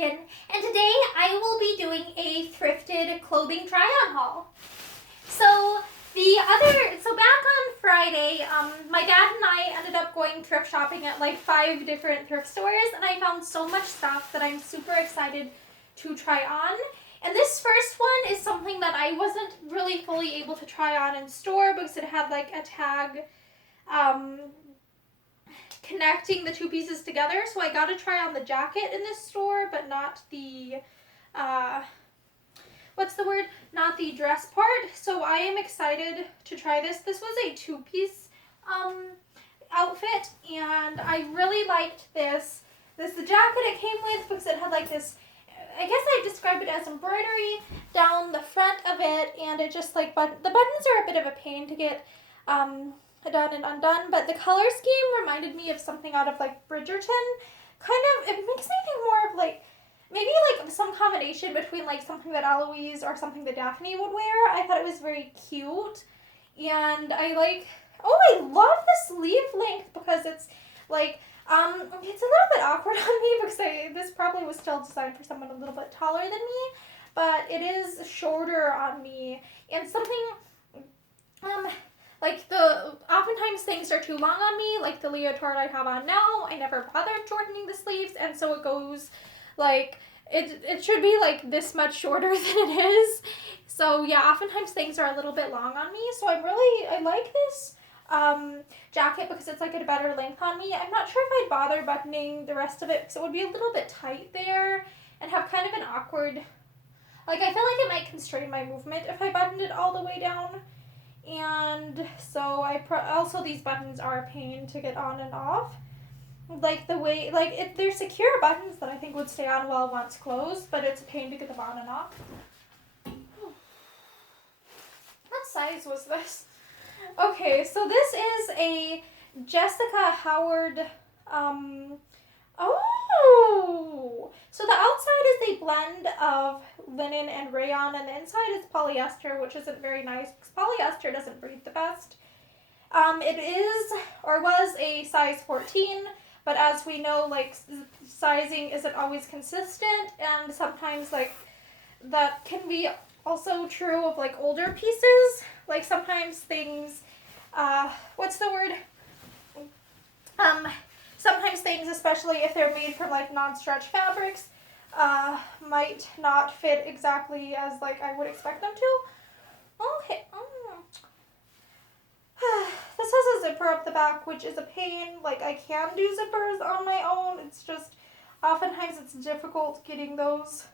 Morgan, and today I will be doing a thrifted clothing try-on haul. So back on Friday, my dad and I ended up going thrift shopping at like 5 different thrift stores, and I found so much stuff that I'm super excited to try on. And this first one is something that I wasn't really fully able to try on in store because it had like a tag connecting the two pieces together. So I got to try on the jacket in this store, but not the, not the dress part. So I am excited to try this. This was a 2-piece outfit, and I really liked this. This is the jacket it came with because it had like this, I guess I'd describe it as embroidery down the front of it, and it just like, the buttons are a bit of a pain to get done and undone, but the color scheme reminded me of something out of like Bridgerton. It makes me think more of like, maybe like some combination between like something that Eloise or something that Daphne would wear. I thought it was very cute, and I love the sleeve length because it's like, it's a little bit awkward on me because this probably was still designed for someone a little bit taller than me, but it is shorter on me, and something, oftentimes things are too long on me, like the leotard I have on now. I never bothered shortening the sleeves, and so it goes, like, it should be, like, this much shorter than it is. So, yeah, oftentimes things are a little bit long on me, so I like this jacket because it's, like, at a better length on me. I'm not sure if I'd bother buttoning the rest of it because it would be a little bit tight there and have kind of an awkward, like, I feel like it might constrain my movement if I buttoned it all the way down. And so also these buttons are a pain to get on and off. Like the way, they're secure buttons that I think would stay on well once closed, but it's a pain to get them on and off. What size was this? Okay, so this is a Jessica Howard, so the outside is a blend of linen and rayon, and the inside is polyester, which isn't very nice because polyester doesn't breathe the best. It is, or was, a size 14, but as we know, like, sizing isn't always consistent, and sometimes, like, that can be also true of, like, older pieces. Like, sometimes things, sometimes things, especially if they're made from, like, non-stretch fabrics, might not fit exactly as, like, I would expect them to. Okay. This has a zipper up the back, which is a pain. Like, I can do zippers on my own. It's just, oftentimes it's difficult getting those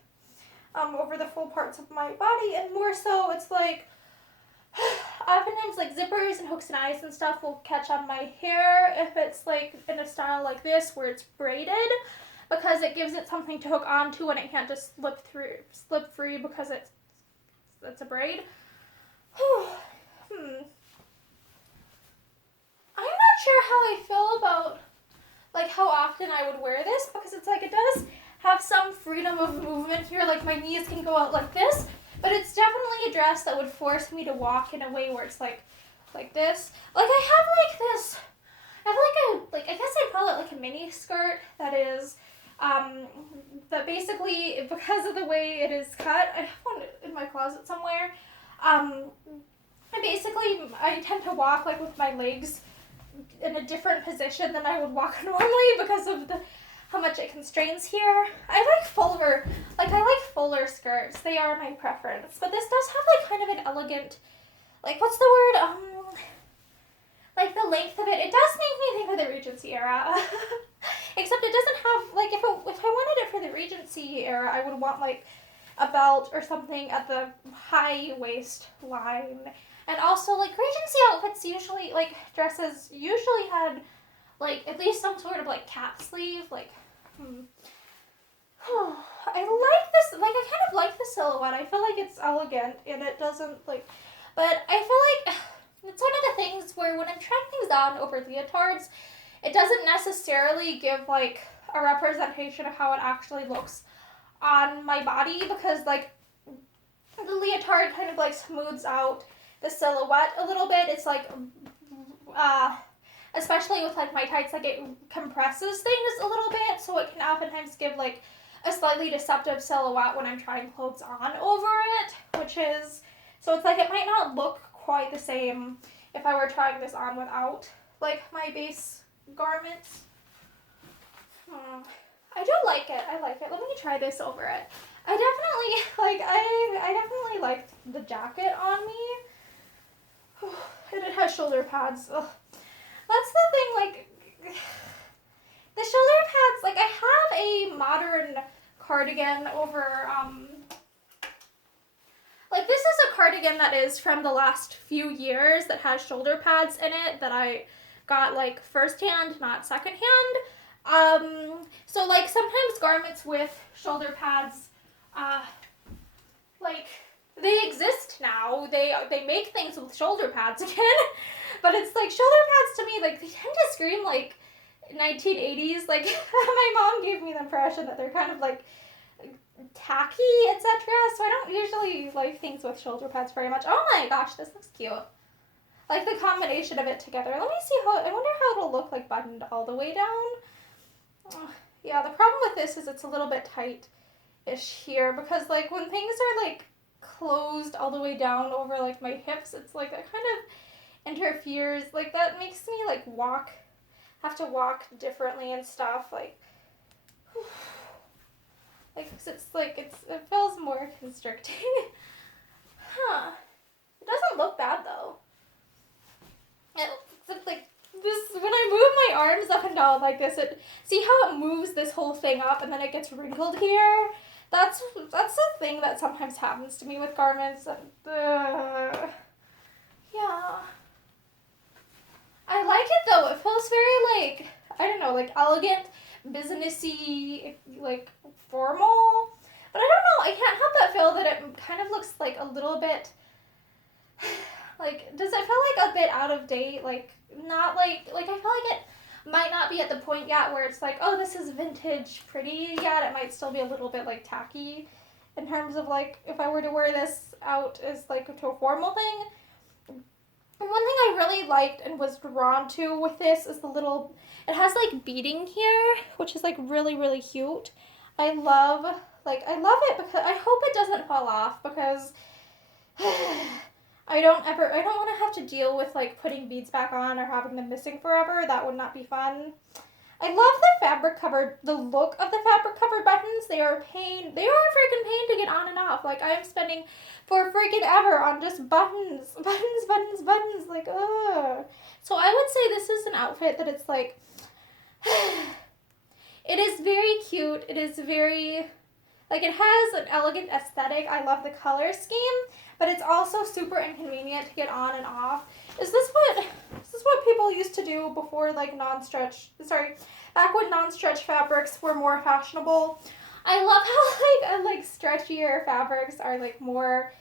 over the full parts of my body, and more so, it's like, oftentimes, like, zippers and hooks and eyes and stuff will catch on my hair if it's, like, in a style like this where it's braided, because it gives it something to hook onto and it can't just slip free because it's a braid. I'm not sure how I feel about, like, how often I would wear this, because it's like, it does have some freedom of movement here, like, my knees can go out like this, but it's definitely a dress that would force me to walk in a way where it's like this. Like, I have like this, I guess I'd call it like a mini skirt that is, that basically, because of the way it is cut, I have one in my closet somewhere, I tend to walk, like, with my legs in a different position than I would walk normally because of how much it constrains here. I like fuller skirts. They are my preference. But this does have, like, kind of an elegant, like, what's the word? Like, the length of it. It does make me think of the Regency era. Except it doesn't have, like, if I wanted it for the Regency era, I would want, like, a belt or something at the high waist line. And also, like, Regency outfits usually, like, dresses usually had, like, at least some sort of, like, cap sleeve, like, I like this, like, I kind of like the silhouette. I feel like it's elegant, and it doesn't, like, but I feel like it's one of the things where when I'm trying things on over leotards, it doesn't necessarily give, like, a representation of how it actually looks on my body, because, like, the leotard kind of, like, smooths out the silhouette a little bit. It's like, especially with, like, my tights, like, it compresses things a little bit, so it can oftentimes give, like, a slightly deceptive silhouette when I'm trying clothes on over it, which is, so it's like it might not look quite the same if I were trying this on without like my base garments. I do like it. I like it. Let me try this over it. I definitely liked the jacket on me. And it has shoulder pads. Ugh. That's the thing, like, the shoulder pads, like, I have a modern cardigan over, like, this is a cardigan that is from the last few years that has shoulder pads in it that I got, like, firsthand, not secondhand. So, like, sometimes garments with shoulder pads, like, they exist now. They make things with shoulder pads again. But it's like, shoulder pads to me, like, they tend to scream, like, 1980s. Like, my mom gave me the impression that they're kind of, like, tacky, etc. So I don't usually like things with shoulder pads very much. Oh my gosh, this looks cute. Like, the combination of it together. Let me see how, I wonder how it'll look, like, buttoned all the way down. Yeah, the problem with this is it's a little bit tight-ish here, because, like, when things are, like, closed all the way down over, like, my hips, it's like that kind of interferes, like, that makes me, like, have to walk differently and stuff, like, like, 'cause it's, like, it feels more constricting. Huh. It doesn't look bad, though. It's, like, this, when I move my arms up and down like this, see how it moves this whole thing up and then it gets wrinkled here? That's a thing that sometimes happens to me with garments. And, yeah. I like it, though. It feels very, like, I don't know, like, elegant, businessy, like, formal. But I don't know, I can't help but feel that it kind of looks, like, a little bit, like, does it feel, like, a bit out of date? Like, not, like, I feel like it might not be at the point yet where it's like, oh, this is vintage pretty yet. It might still be a little bit, like, tacky in terms of, like, if I were to wear this out as, like, to a formal thing. And one thing I really liked and was drawn to with this is the little, it has, like, beading here, which is, like, really, really cute. I love it because I hope it doesn't fall off, because I don't want to have to deal with, like, putting beads back on or having them missing forever. That would not be fun. I love the look of the fabric covered buttons. They are a freaking pain to get on and off. Like, I'm spending for freaking ever on just buttons, like, ugh. So I would say this is an outfit that it's like, it is very cute. It is very, like, it has an elegant aesthetic. I love the color scheme, but it's also super inconvenient to get on and off. Is this what people used to do before, like, back when non-stretch fabrics were more fashionable? I love how, like, stretchier fabrics are, like, more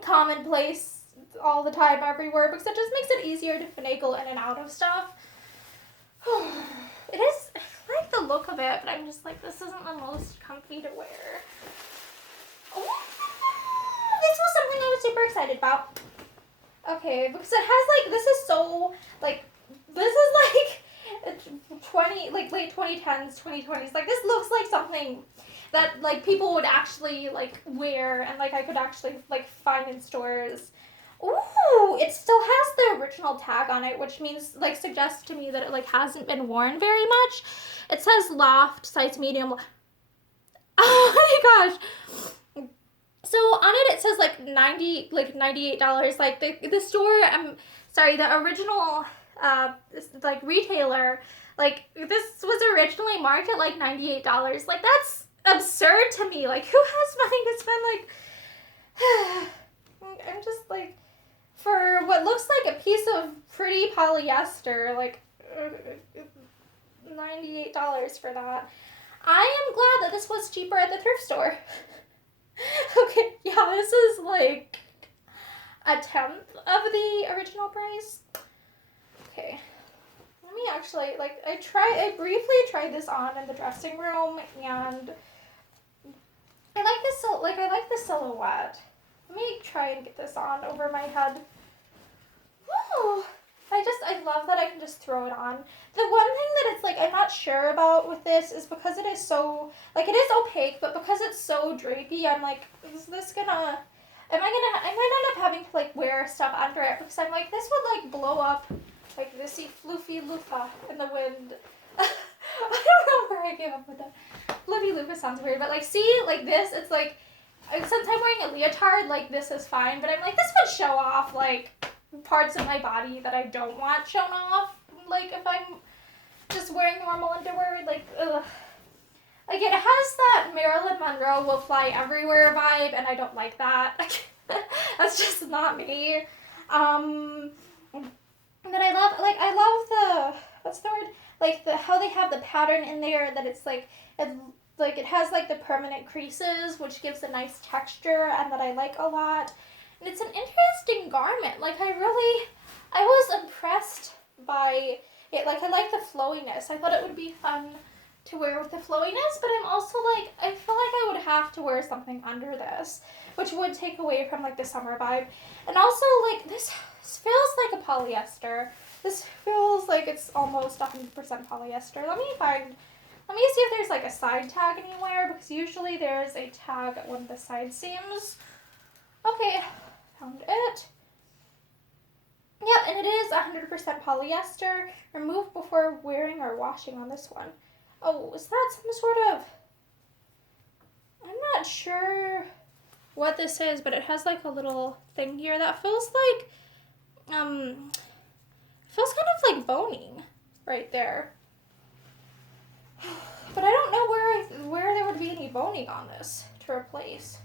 commonplace all the time everywhere, because it just makes it easier to finagle in and out of stuff. It is, I like the look of it, but I'm just like, this isn't the most comfy to wear. Oh, this was something I was super excited about. Okay, because it has, like, this is so, like, this is, like, late 2010s, 2020s. Like, this looks like something that, like, people would actually, like, wear and, like, I could actually, like, find in stores. Ooh, it still has the original tag on it, which means, like, suggests to me that it, like, hasn't been worn very much. It says loft, size medium. Oh my gosh. So on it says, like, $98. Like, the store, the original, like, retailer, like, this was originally marked at, like, $98. Like, that's absurd to me. Like, who has money to spend, like, I'm just, like, for what looks like a piece of pretty polyester, like, $98 for that. I am glad that this was cheaper at the thrift store. Okay, yeah, this is, like, a tenth of the original price. Okay. Let me actually, like, I briefly tried this on in the dressing room, and I like the silhouette. Let me try and get this on over my head. Ooh, I love that I can just throw it on. The one thing that it's like I'm not sure about with this is because it is so, like, it is opaque, but because it's so drapey, I'm like, is this gonna, I might end up having to like wear stuff under it because I'm like, this would like blow up like this floofy loofah in the wind. I don't know where I came up with that. Floofy loofah sounds weird, but like, see, like this, it's like, since I'm wearing a leotard, like this is fine, but I'm like, this would show off like parts of my body that I don't want shown off, like if I'm just wearing normal underwear, like, ugh. Like, it has that Marilyn Monroe will fly everywhere vibe, and I don't like that. That's just not me. But I love the, what's the word? Like, how they have the pattern in there, that it's like, it has like the permanent creases, which gives a nice texture, and that I like a lot. And it's an interesting garment. Like, I was impressed by it. Like, I like the flowiness. I thought it would be fun to wear with the flowiness, but I'm also like, I feel like I would have to wear something under this, which would take away from like the summer vibe. And also, like, this feels like a polyester. This feels like it's almost 100% polyester. Let me see if there's like a side tag anywhere, because usually there's a tag at one of the side seams. Okay, found it. Yep, and it is 100% polyester. Remove before wearing or washing on this one. Oh, is that some sort of, I'm not sure what this is, but it has like a little thing here that feels like, feels kind of like boning right there. But I don't know where there would be any boning on this to replace.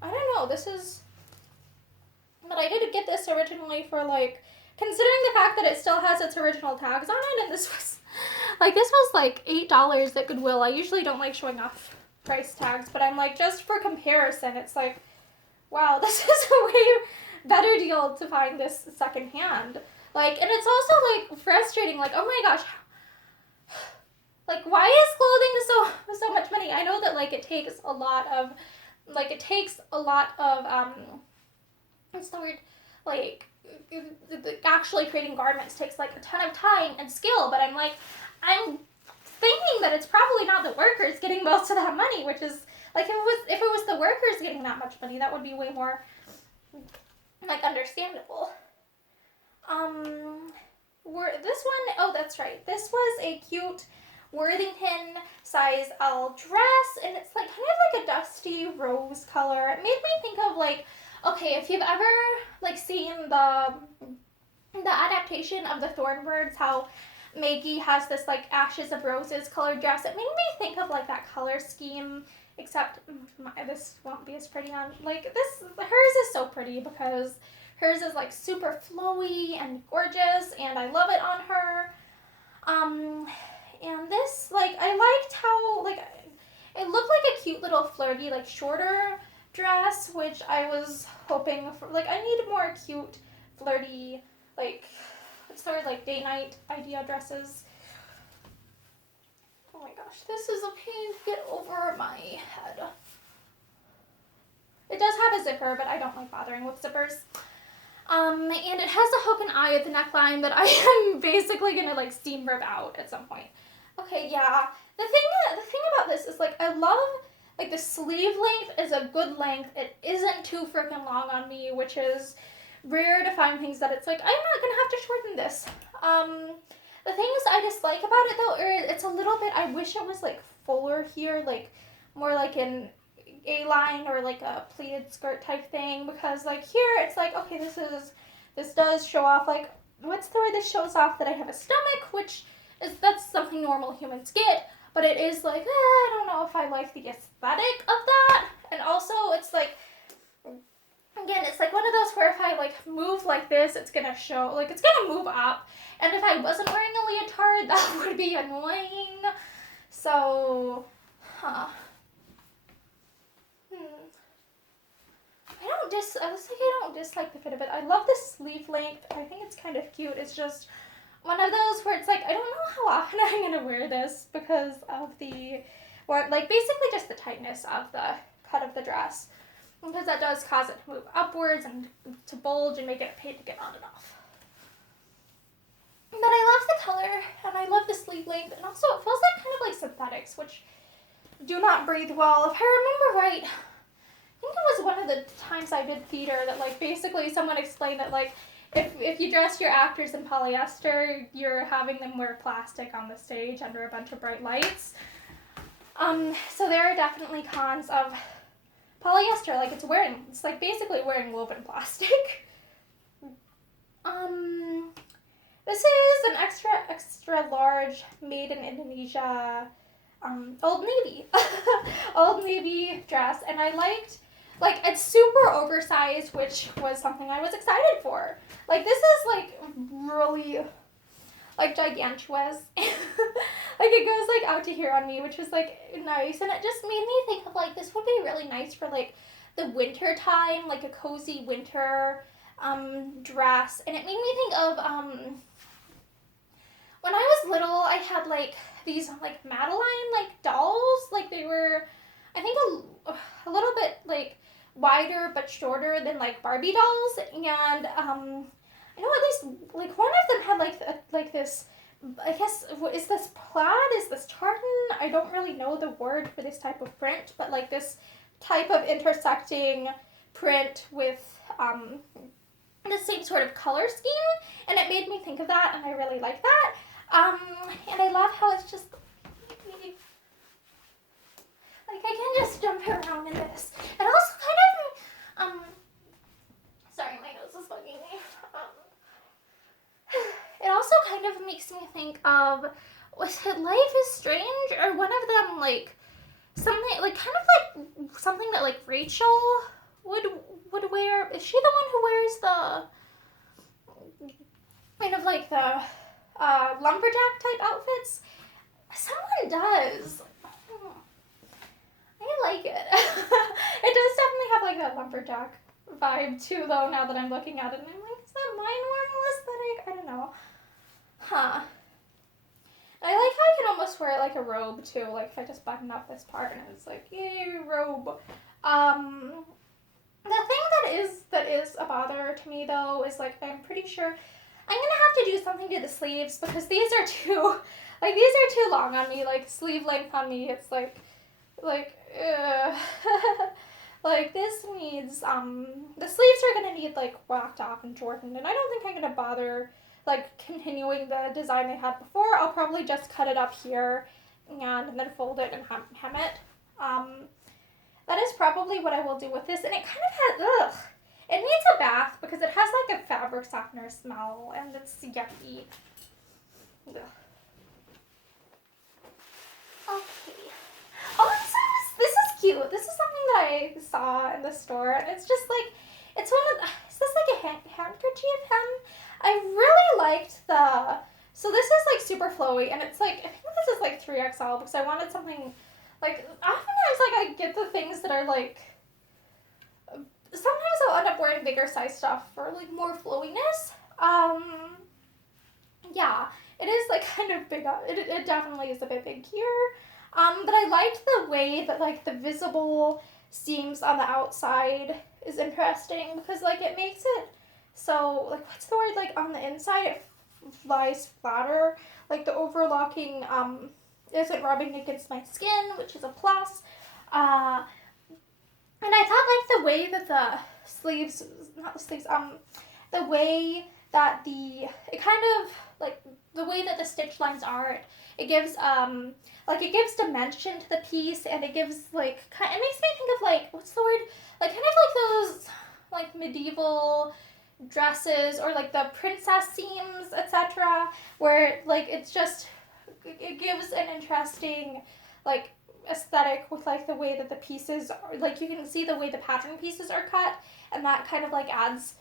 I don't know, but I did get this originally for like, considering the fact that it still has its original tags on it, and this was like $8 at Goodwill. I usually don't like showing off price tags, but I'm like, just for comparison, it's like, wow, this is a way better deal to find this secondhand. Like, and it's also like frustrating, like, oh my gosh, like, why is clothing so much money? I know that like it takes a lot of what's the word, like, actually creating garments takes like a ton of time and skill, but I'm thinking that it's probably not the workers getting most of that money, which is like, if it was the workers getting that much money, that would be way more like understandable. This one, oh that's right, this was a cute Worthington size L dress, and it's like kind of like a dusty rose color. It made me think of like, okay, if you've ever like seen the adaptation of the Thornbirds, how Maggie has this like ashes of roses colored dress, it made me think of like that color scheme, except this won't be as pretty on, like this, hers is so pretty because hers is like super flowy and gorgeous, and I love it on her. And this, like, I liked how, like, it looked like a cute little flirty, like, shorter dress, which I was hoping for, like, I need more cute, flirty, like, sort of like day-night idea dresses. Oh my gosh, this is a pain to get over my head. It does have a zipper, but I don't like bothering with zippers. And it has a hook and eye at the neckline that I am basically gonna like steam rip out at some point. Okay, yeah. The thing about this is like, I love like the sleeve length is a good length. It isn't too freaking long on me, which is rare to find things that it's like, I'm not gonna have to shorten this. The things I dislike about it though, it's a little bit, I wish it was like fuller here, like more like an A-line or like a pleated skirt type thing, because like here it's like, okay, this does show off, like, what's the word, this shows off that I have a stomach, which is, that's something normal humans get, but it is like, I don't know if I like the aesthetic of that. And also it's like, again, it's like one of those where if I like move like this, it's gonna show, like it's gonna move up, and if I wasn't wearing a leotard, that would be annoying. So, I don't dislike the fit of it. I love the sleeve length. I think it's kind of cute. It's just one of those where it's like, I don't know how often I'm gonna wear this because of basically just the tightness of the cut of the dress, because that does cause it to move upwards and to bulge and make it a pain to get on and off. Okay, yeah, the thing about this is like, I love the sleeve length is a good length. It isn't too freaking long on me, which is, like, I said, But I love the color, and I love the sleeve length, and also it feels like kind of like synthetics, which do not breathe well. If I remember right, I think it was one of the times I did theater that like basically someone explained that like if you dress your actors in polyester, you're having them wear plastic on the stage under a bunch of bright lights. So there are definitely cons of polyester, like it's like basically wearing woven plastic. This is an extra large made in Indonesia Old Navy. Old Navy dress, and I liked, like, it's super oversized, which was something I was excited for. Like, this is like really like gigantuous. Like, it goes like out to here on me, which was like nice, and it just made me think of like this would be really nice for like the winter time, like a cozy winter dress. And it made me think of when I was little, I had like these like Madeline like dolls. Like, they were, I think, a little bit like wider but shorter than like Barbie dolls. And I know at least like one of them had like this, I guess, what is this, plaid? Is this tartan? I don't really know the word for this type of print, but like this type of intersecting print with the same sort of color scheme, and it made me think of that, and I really like that. And I love how it's just like I can just jump around in this. It also kind of sorry, my nose is bugging me. It also kind of makes me think of, was it Life is Strange, or one of them, like something like kind of like something that like Rachel would wear. Is she the one who wears the kind of like the lumberjack type outfits? Someone does. I like it. It does definitely have like a lumberjack vibe too, though, now that I'm looking at it, and I'm like, is that my normal aesthetic? I don't know. Huh. I like how I can almost wear it like a robe too, like if I just button up this part and it's like, yay, robe. The thing that is a bother to me though is like, I'm pretty sure I'm gonna have to do something to the sleeves, because these are too long on me, like sleeve length on me. It's like like this needs the sleeves are gonna need like whacked off and shortened, and I don't think I'm gonna bother like continuing the design they had before. I'll probably just cut it up here and then fold it and hem it. That is probably what I will do with this, and it kind of has, it needs a bath because it has like a fabric softener smell, and it's yucky. Ugh. Okay. Oh, this is cute. This is something that I saw in the store, and it's just like, it's one of, is this like a handkerchief hem? I really liked so this is like super flowy, and it's like, I think this is like 3XL, because I wanted something, like, oftentimes like I get the things that are like, sometimes I'll end up wearing bigger size stuff for like more flowiness. Yeah, it is like kind of big, it definitely is a bit big here. But I liked the way that like the visible seams on the outside is interesting, because like it makes it so, like, what's the word, like on the inside it lies flatter, like the overlocking isn't rubbing against my skin, which is a plus. And I thought like the way that the sleeves, the way that it kind of like the way that the stitch lines are, it gives it gives dimension to the piece, and it gives like it makes me think of like, what's the word, like kind of like those like medieval dresses, or like the princess seams, etc., where like it's just, it gives an interesting like aesthetic with like the way that the pieces are, like you can see the way the pattern pieces are cut, and that kind of like adds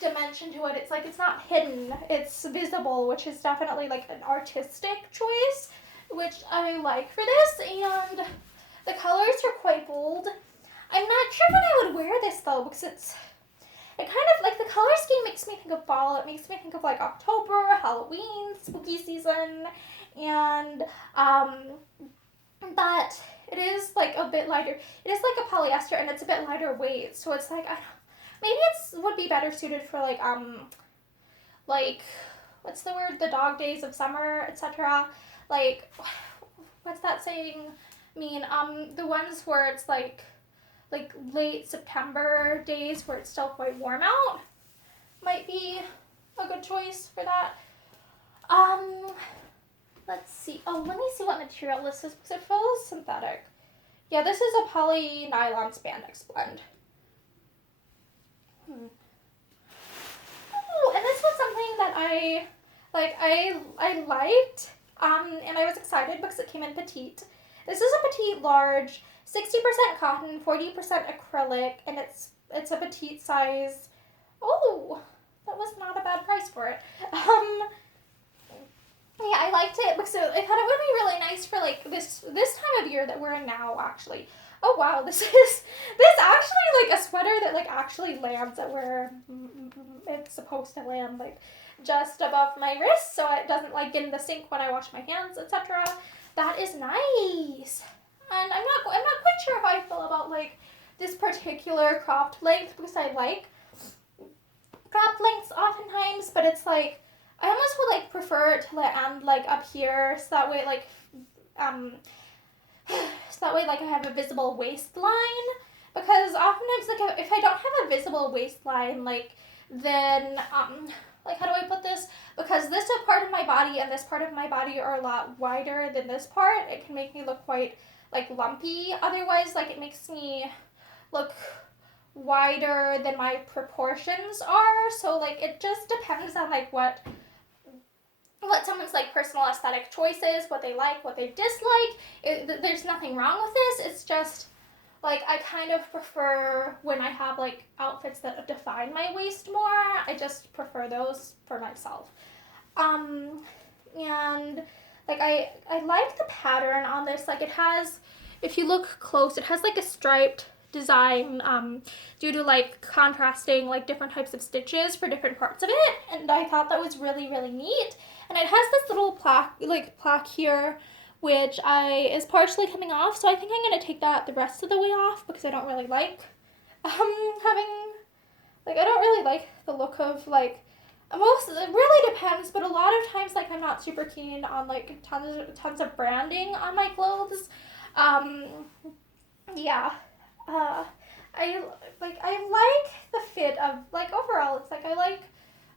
dimension to it. It's like, it's not hidden, it's visible, which is definitely like an artistic choice, which I like for this. And the colors are quite bold. I'm not sure when I would wear this though, because it kind of like, the color scheme makes me think of fall. It makes me think of like October, Halloween, spooky season, and but it is like a bit lighter. It is like a polyester, and it's a bit lighter weight, so it's like, maybe it would be better suited for like what's the word? The dog days of summer, etc. Like, what's that saying mean? The ones where it's like late September days where it's still quite warm out might be a good choice for that. Let's see. Oh, let me see what material this is because it feels synthetic. Yeah, this is a poly nylon spandex blend. Oh, and this was something that I liked, and I was excited because it came in petite. This is a petite large, 60% cotton, 40% acrylic, and it's a petite size. Oh, that was not a bad price for it. Yeah, I liked it because I thought it would be really nice for like this time of year that we're in now, actually. Oh wow, this actually like a sweater that like actually lands at where it's supposed to land, like just above my wrist, so it doesn't like get in the sink when I wash my hands, etc. That is nice. And I'm not quite sure how I feel about like this particular cropped length because I like cropped lengths oftentimes, but it's like I almost would like prefer it to end like up here, so that way like I have a visible waistline, because oftentimes like if I don't have a visible waistline, like then like how do I put this? Because this part of my body and this part of my body are a lot wider than this part, it can make me look quite like lumpy. Otherwise, like it makes me look wider than my proportions are. So like it just depends on like what someone's like personal aesthetic choices, what they like, what they dislike. There's nothing wrong with this. It's just like I kind of prefer when I have like outfits that define my waist more. I just prefer those for myself. And like I like the pattern on this. Like it has, if you look close, it has like a striped design due to like contrasting like different types of stitches for different parts of it, and I thought that was really, really neat. And it has this little plaque here, which is partially coming off, so I think I'm gonna take that the rest of the way off because I don't really like having, like I don't really like the look of like it really depends, but a lot of times like I'm not super keen on like tons of branding on my clothes. Yeah. I like the fit of like overall. It's like I like.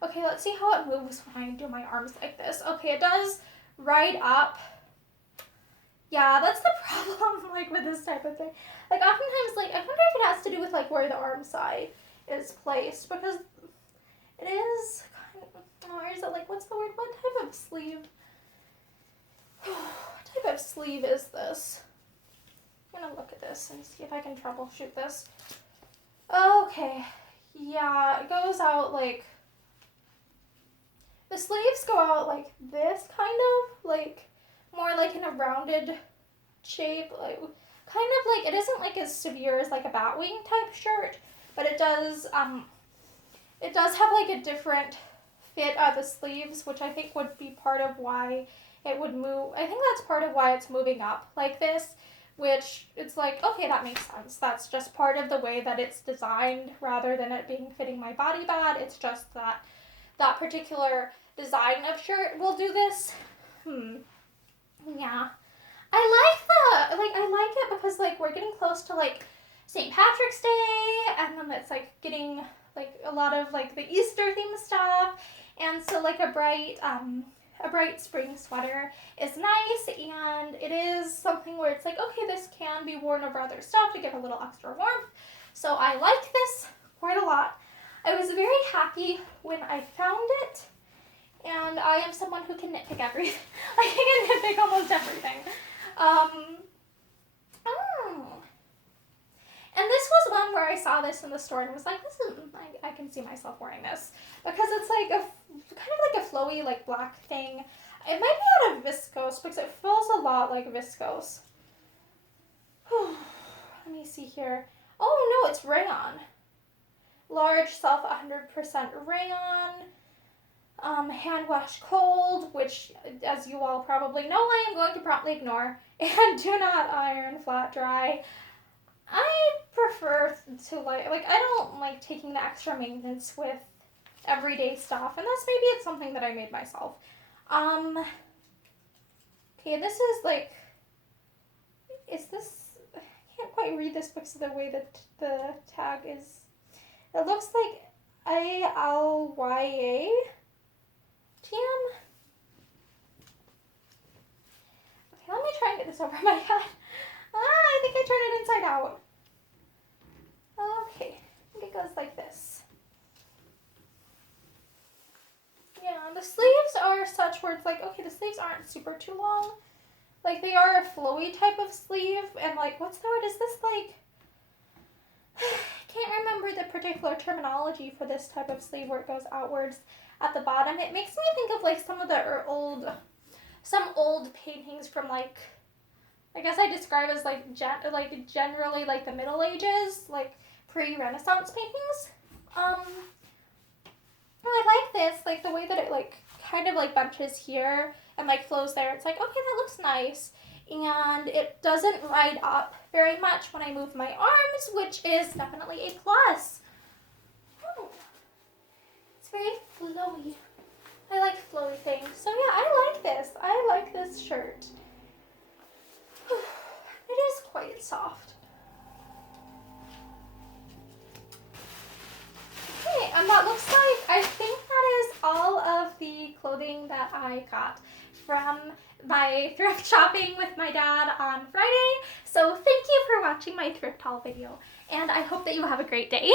Okay, let's see how it moves when I do my arms like this. Okay, it does right up. Yeah, that's the problem like with this type of thing. Like oftentimes, like I wonder if it has to do with like where the arm side is placed, because it is kind of, or is it like, what's the word? What type of sleeve? What type of sleeve is this? I'm gonna look at this and see if I can troubleshoot this. Okay, yeah, it goes out like. The sleeves go out like this, kind of, like, more like in a rounded shape, like, kind of like, it isn't like as severe as like a Batwing type shirt, but it does have like a different fit of the sleeves, which I think would be part of why it would move. I think that's part of why it's moving up like this, which it's like, okay, that makes sense. That's just part of the way that it's designed rather than it being fitting my body bad. It's just that particular design of shirt will do this. Yeah. I like it because like we're getting close to like St. Patrick's Day, and then it's like getting like a lot of like the Easter themed stuff, and so like a bright spring sweater is nice, and it is something where it's like, okay, this can be worn over other stuff to give a little extra warmth. So I like this quite a lot. I was very happy when I found it, and I am someone who can nitpick everything. I can nitpick almost everything. And this was one where I saw this in the store and was like, I can see myself wearing this, because it's like kind of like a flowy like black thing. It might be out of viscose because it feels a lot like viscose. Let me see here. Oh no, it's rayon. Large self 100% rayon. Hand wash cold, which, as you all probably know, I am going to promptly ignore. And do not iron flat dry. I prefer to I don't like taking the extra maintenance with everyday stuff, unless maybe it's something that I made myself. Okay, this is like, is this, I can't quite read this because of the way that the tag is. It looks like ALYA jam. Okay, let me try and get this over my head. I think I turned it inside out. Okay, I think it goes like this. Yeah, the sleeves are such where it's like, okay, the sleeves aren't super too long. Like, they are a flowy type of sleeve, and like, what's the word? Is this like, I can't remember the particular terminology for this type of sleeve where it goes outwards at the bottom. It makes me think of like some of the old paintings from like, I guess I describe as like generally like the Middle Ages, like pre-Renaissance paintings. I like this, like the way that it like kind of like bunches here and like flows there. It's like, okay, that looks nice. And it doesn't ride up very much when I move my arms, which is definitely a plus. Oh, it's very flowy. I like flowy things. So yeah, I like this. I like this shirt. It is quite soft. Okay, and that looks like, I think that is all of the clothing that I got from my thrift shopping with my dad on Friday. So thank you for watching my thrift haul video, and I hope that you have a great day.